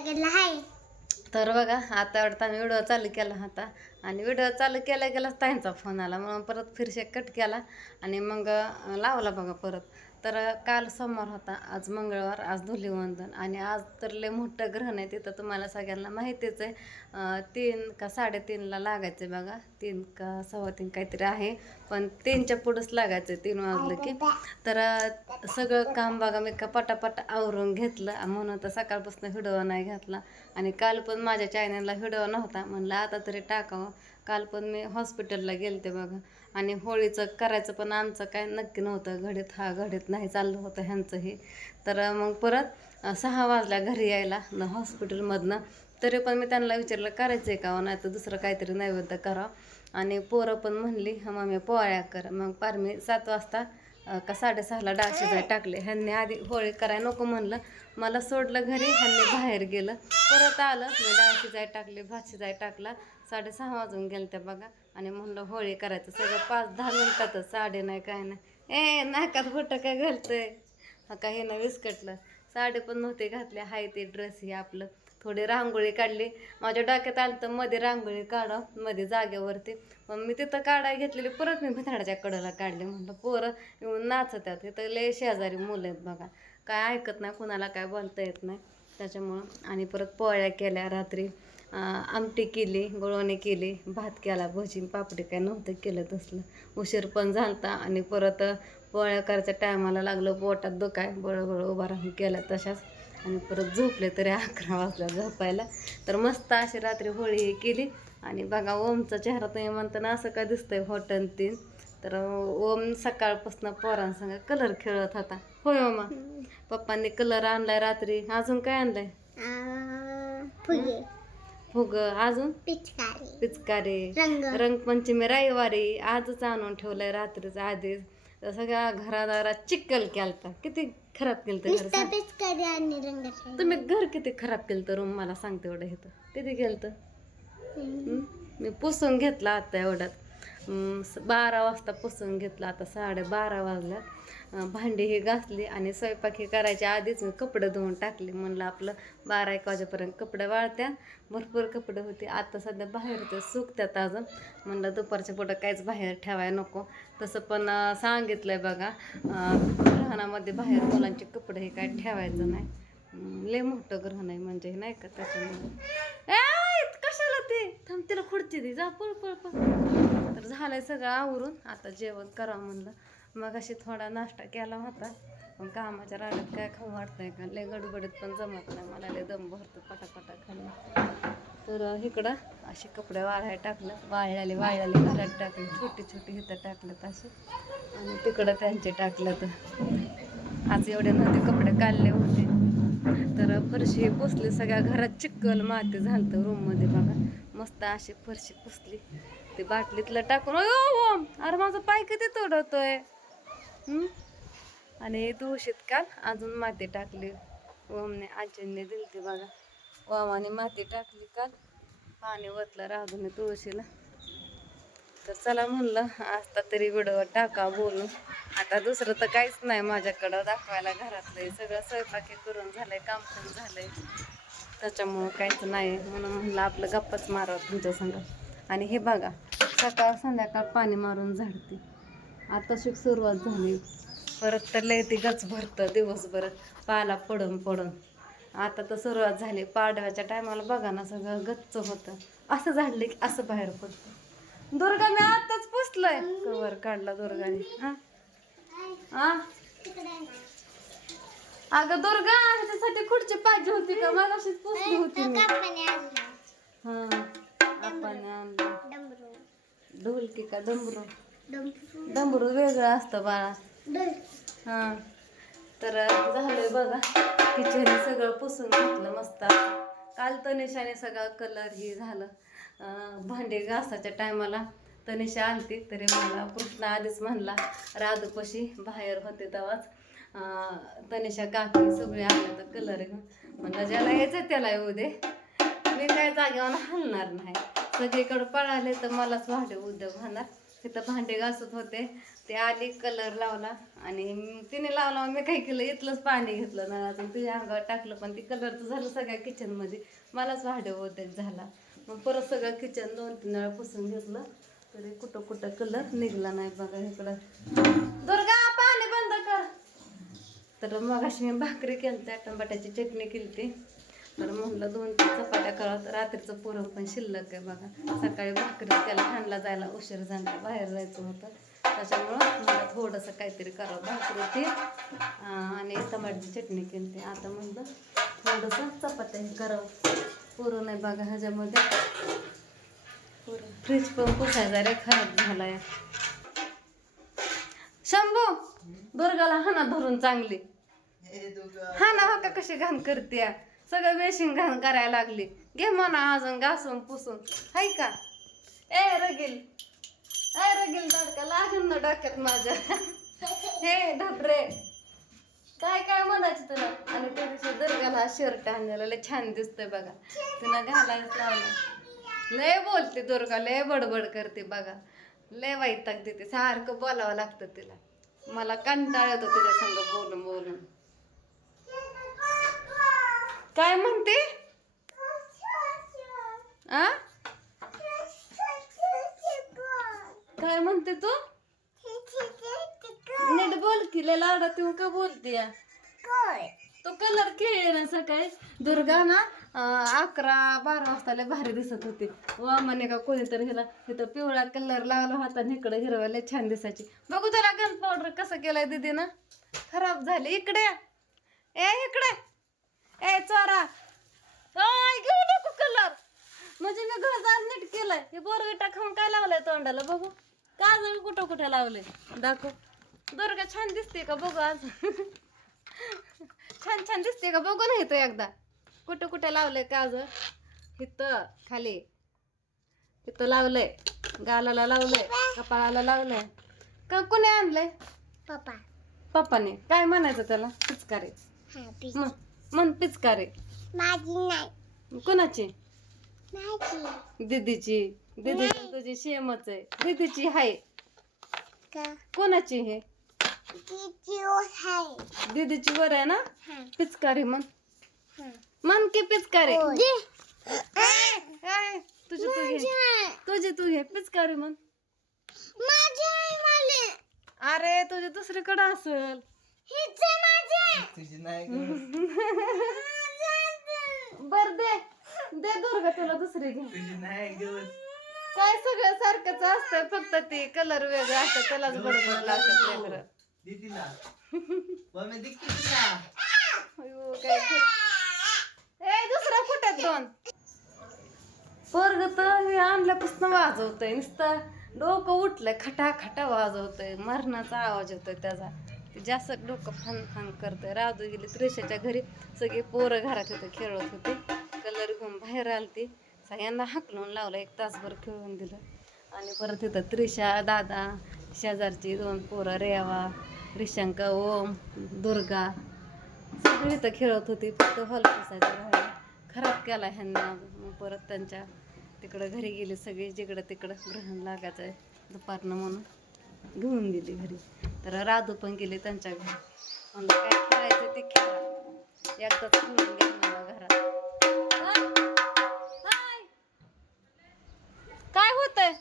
सगळ्यांना हाय. तर बघा आता एवढा आम्ही व्हिडिओ चालू केला होता आणि व्हिडिओ चालू केला गेलाच ताईंचा फोन आला म्हणून परत फिरशे कट केला आणि मग लावला बघा परत. तर काल सोमवार होता, आज मंगळवार, आज धुलीवंदन आणि आज तर लय मोठं ग्रहण आहे. तिथं तुम्हाला सगळ्यांना माहितीच आहे. 3 का 3:30ला लागायचं आहे बघा, 3 का 3:15 काहीतरी आहे, पण 3च्या पुढंच लागायचं आहे 3 वाजलं की. तर सगळं काम बघा मी का पटापट आवरून घेतलं म्हणून तर सकाळपासून व्हिडिओ नाही घेतला. आणि काल पण माझ्या चॅनलला व्हिडिओ नव्हता, म्हणलं आता तरी टाकावं. काल पण मी हॉस्पिटलला गेलते बघा आणि होळीचं करायचं पण आमचं काय नक्की नव्हतं, घडीत हा घडीत नाही चाललं होतं ह्यांचंही. तर मग परत 6 वाजल्या घरी यायला हॉस्पिटलमधनं. तरी पण मी त्यांना विचारलं करायचं आहे का नाही तर दुसरं काहीतरी नैवेद्य करावं. आणि पोरं पण म्हणली मम्मी पोळ्या कर. मग पार मी 7 वाजता का 6:30ला डाळ शिजाय टाकले. ह्यांनी आधी होळी करायला नको म्हणलं, मला सोडलं घरी, ह्यांनी बाहेर गेलं. परत आलं मी डाळ शिजाय टाकली, भात शिजाय टाकला. 6:30 वाजून गेलं त्या बघा आणि म्हणलं होळी करायचं सगळं 5-10 मिनिटातच. साडे नाही काय नाही नाकात बोटं काय घालतंय काही नाही विस्कटलं. साडी पण नव्हते घातले, हाय ते ड्रेस हे आपलं. थोडी रांगोळी काढली, माझ्या डोक्यात आलं तर मध्ये रांगोळी काढा मध्ये जागेवरती. मग मी तिथं काढायला घेतलेली, परत मी भिताडाच्या कडेला काढले. म्हणलं पोरं येऊन नाचतात, तिथं लय शेजारी मुलं आहेत बघा, काय ऐकत नाही, कुणाला काय बोलता येत नाही त्याच्यामुळं. आणि परत पोळ्या केल्या रात्री, आमटी केली, गुळवणी केली, भात केला, भजी पापडी काय नव्हतं केलं तसलं. उशीर पण झालता आणि परत पोळ्या करायच्या टायमाला लागलं पोटात दुखाय, बळबळ उभा राहून केल्या तशाच. आणि परत झोपले तरी 11 वाजल्या झोपायला. तर मस्त अशी रात्री होळी केली. आणि बघा ओमचा चेहरा तुम्ही म्हणताना असं का दिसतंय होटन तीन. तर ओम सकाळपासून पोरांसंग कलर खेळत होता. होय ओमा, पप्पांनी कलर आणलाय रात्री. अजून काय आणलंय? फुगे, फुग, अजून पिचकारी, रंगपंचमी रविवारी, आजच आणून ठेवलंय रात्रीच आधीच. तर सगळ्या घरादारात चिक्कल केलता. किती खराब केलं घर सांग. तुम्ही घर किती खराब केलं तर रूम मला सांगते एवढं इथं किती केलं तर. मी पुसून घेतला आता एवढ्यात. 12 वाजता पुसून घेतला, आता 12:30 वाजल्या. भांडी ही घासली आणि स्वयंपाक हे करायच्या आधीच मी कपडे धुवून टाकले. म्हणलं आपलं 12-1 वाजेपर्यंत कपडे वाळत्या. भरपूर कपडे होते, आता सध्या बाहेर ते सुकत्यात अजून. म्हणलं दुपारच्या पुढं काहीच बाहेर ठेवायला नको. तसं पण सांगितलंय बघा ग्रहणामध्ये बाहेर मुलांचे कपडे हे काय ठेवायचं नाही. लय मोठं ग्रहण आहे म्हणजे नाही का, त्याच्यामुळे कशाला ते थांब तिला खुर्ची दे जा पळ पळ पळ. तर झालंय सगळं आवरून, आता जेवण करावं म्हणलं. मग अशी थोडा नाश्ता केला होता, पण कामाच्या राड्यात काय खाऊ वाटतंय का, लय गडबडीत पण जमत नाही मला, लय दम भरतो पटापटा खाल्लं. तर इकडं असे कपडे वाळायला टाकलं, वाळलेले घरात टाकले, छोटी छोटी इथं टाकलेत असे. आणि तिकडं त्यांचे टाकलं. तर आज एवढे नव्हते कपडे काढले होते. तर फरशी पुसली, सगळ्या घरात चिक्कल माती झालतं रूममध्ये बघा. मस्त अशी फरशी पुसली, ते बाटलीतलं टाकून. अरे माझा पाय किती तोडतोय. आणि तुळशीत काल अजून माती टाकली, ओमने आजींनी दिलती बघा. ओमाने माती टाकली काल, पाणी ओतलं राहून तुळशीला. तर चला म्हणलं आता तरी व्हिडिओ टाका बोलून. आता दुसरं तर काहीच नाही माझ्याकडं दाखवायला. घरातलं सगळं स्वयंपाकी करून झालंय, काम पण झालंय, त्याच्यामुळं काहीच नाही. म्हणून म्हणलं आपलं गप्पाच मारावं तुमच्या संग. आणि हे बघा सकाळ संध्याकाळ पाणी मारून झाडते, आता शिक सुरुवात झाली. परत तर लय ती गच भरतं दिवसभर पाला पडून पडून. आता तर सुरुवात झाली. पाडव्याच्या टायमाला बघा ना सगळं गच्च होतं, असं झाडलं की असं बाहेर पडतं. दुर्गा मी आताच पुसलंय, कवर काढला दुर्गाने. हा अगं दुर्गा ह्याच्यासाठी खुर्ची पाहिजे होती का, मला अशीच पुसली होती मी. हा आपण आणलं ढोलकी का डमरू, डमरू वेगळं असतं बाळा. हा तर झालंय बघा, किचन सगळं पुसून घेतलं मस्त. काल तनिषाने सगळा कलर ही झालं. भांडे घासाच्या टायमाला तनिषा आलती, तरी मला कृष्णा आधीच म्हणला, राधूपाशी बाहेर होते तेव्हाच तनिषा काकी सगळे आले तर कलर घेऊन. म्हणलं ज्याला यायचं त्याला येऊ दे, मी काय जागेवर हलणार नाही. सगळीकडं पळाले तर मलाच वाढे उद्योग होणार. तिथं भांडे घासत होते. ते आली कलर लावला आणि तिने लावला. मी काय केलं इथलंच पाणी घेतलं नळातून तिच्या अंगावर टाकलं. पण ती कलरचं झालं सगळ्या किचनमध्ये. मलाच भांडे होते झाला. मग परत सगळं किचन 2-3 वेळा पुसून घेतलं तरी कुठं कुठं कलर निघला नाही बघा. इकडं दुर्गा पाणी बंद कर. तर मग अशी मी भाकरी केलत्या, टमाट्याची चटणी केली. तर म्हणलं 2-3 चपात्या करावं. तर रात्रीचं पुरण पण शिल्लक आहे बघा. सकाळी भाकरी त्याला ठाणला जायला उशीर झाला, बाहेर जायचं होतं. त्याच्यामुळं मला थोडंसं काहीतरी करावं. भाकरी ती आणि टमाट्याची चटणी केली. आता म्हणलं थोडंसं चपात्याही करावं. पुरण आहे बघा ह्याच्यामध्ये. पुरण फ्रीज पण पुसायचा रे, खराब झालाय. शंभू दुर्गाला हाना धरून चांगली हाना हो का कशी घाण करते. सगळं वेशिंग घाण करायला लागली. घे म्हणा अजून घासून पुसून हाय का. ए रगील दाडका लागेल ना डोक्यात माझ्या. हे ढबरे काय काय म्हणायचं तुला. आणि त्या दिवशी दुर्गाला शर्ट आणलेला लय छान दिसतोय बघा. तिनं घालायच लावलं. लय बोलते दुर्गा, लय बडबड करते बघा. लय वैताग देते. सारखं बोलावं लागतं तिला. मला कंटाळ येतो तिच्या संग बोलून बोलून. काय म्हणते आ काय म्हणते तू. नीट बोल की. लय लाडात येऊन का बोलते. तो कलर खेळले ना सकाळी दुर्गा ना 11-12 वाजता लय भारी दिसत होती. वा म्हणे का कोणीतरी हिला इथं पिवळा कलर लावला होता आणि इकडे हिरवा लय छान दिसायची. बघू त्याला गन पावडर कसं केलाय दीदी ना. खराब झाली. इकडे इकडे ए चोरा घेऊ नको कलर. म्हणजे मी घर जात नीट केलंय. हे बोरविटा खाऊन काय लावलंय तोंडाला बघू. काजळ कुठं कुठं लावलंय दाखव. दुर्गा छान दिसते का बघू आज. छान छान दिसते का बघू ना. इथं एकदा कुठं कुठं लावलंय काजळ. इथं खाली इथं लावलंय, गालाला लावलंय, कपाळाला लावलंय. का कोणी आणलंय. पप्पा. पप्पाने. काय म्हणायचं त्याला. पिचकारे मन पिचकारे. माझी नाही. कोणाची. माझी. दीदीची. दीदीची तुझी सेमच आहे. दीदीची हाय का. कोणाची हे. आहे. दीदीची वर आहे ना. पिचकारी मन की पिचकारी. तुझी तू घे पिचकारी मन. अरे तुझी दुसरीकडे असेल. बर दे दुर्गा तुला दुसरी घे. काय सगळं सारखंच असतं. फक्त ते कलर वेगळं असतं त्यालाच बडबड लागतं. दुसरा कुठे 2 पोरग तर हे आणल्यापासून वाजवतय नुसतं. डोकं उठलंय खटा खटा वाजवतय. मरणाचा आवाज येतोय त्याचा. जास्त डोकं फन फन करतंय. राधू गेली त्रिशाच्या घरी. सगळी पोरं घरात होते खेळत होते. कलर घेऊन बाहेर आलती. सगळ्यांना हाकलून लावलं. 1 तासभर खेळून दिलं. आणि परत इथं त्रिशा दादा शेजारची 2 पोरं रेवा रिशांका ओम दुर्गा सगळी इथं खेळत होती. फक्त हॉल पुसायचं राहिलं. खराब केला ह्यांना. मग परत त्यांच्या तिकडं घरी गेली सगळी. जिकडं तिकडं ग्रहण लागायचं आहे दुपारनं म्हणून घेऊन गेली घरी. तर राधू पण गेली त्यांच्या घरी. म्हणलं काय खेळायचं ते खेळा. एकदाच खेळून घ्या मला घरात. काय होतंय.